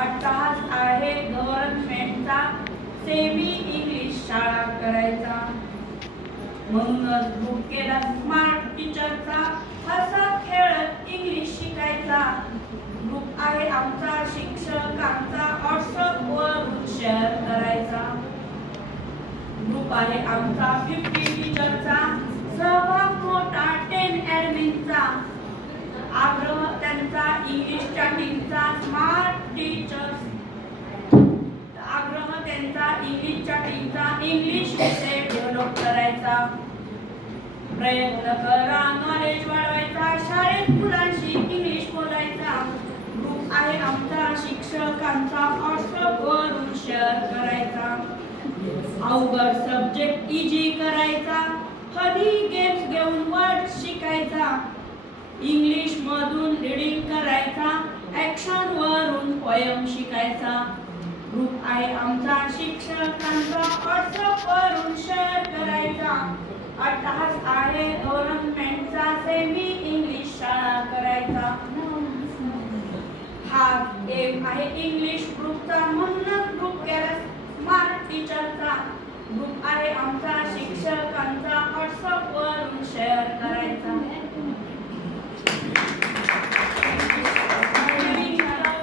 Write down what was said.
अट्टहास आहे गव्हर्नमेंटचा semi English शाळा करायचा. म्हणूनच ग्रुप केला स्मार्ट टीचरचा, हसत खेळत इंग्लिश शिकायचा. ग्रुप आहे आमचा शिक्षकांचा, व्हॉट्सअप वरून शेअर करायचा. ग्रुप आहे आमचा 50 टीचरचा, सहभाग मोठा 10 ॲडमिनचा. आग्रह त्यांचा इंग्लिश चॅटिंगचा, स्मार्ट टीचर्स आग्रह त्यांचा इंग्लिश चॅटिंगचा, इंग्लिश विषय डेव्हलप करायचा. प्रयत्न करा नॉलेज वाढवायचा, शाळेत मुलांशी इंग्लिश बोलायचा. ग्रुप आहे आमचा शिक्षकांचा, व्हॉट्सअप वरून शेअर करायचा. अवघड सब्जेक्ट इजी करायचा, फनी गेम्स घेऊन वर्ड शिकायचा. इंग्लिश मधून रीडिंग करायचा, ॲक्शन वरून पोयम शिकायचा. ग्रुप आहे आमचा शिक्षकांचा, व्हॉट्सअप वरून शेअर करायचा. अट्टहास आहे गव्हर्नमेंटचा, सेमी इंग्लिश शाळा करायचा. हा एक आहे इंग्लिश ग्रुपचा, म्हणूनच ग्रुप केला स्मार्ट टीचरचा. ग्रुप आहे आमचा शिक्षक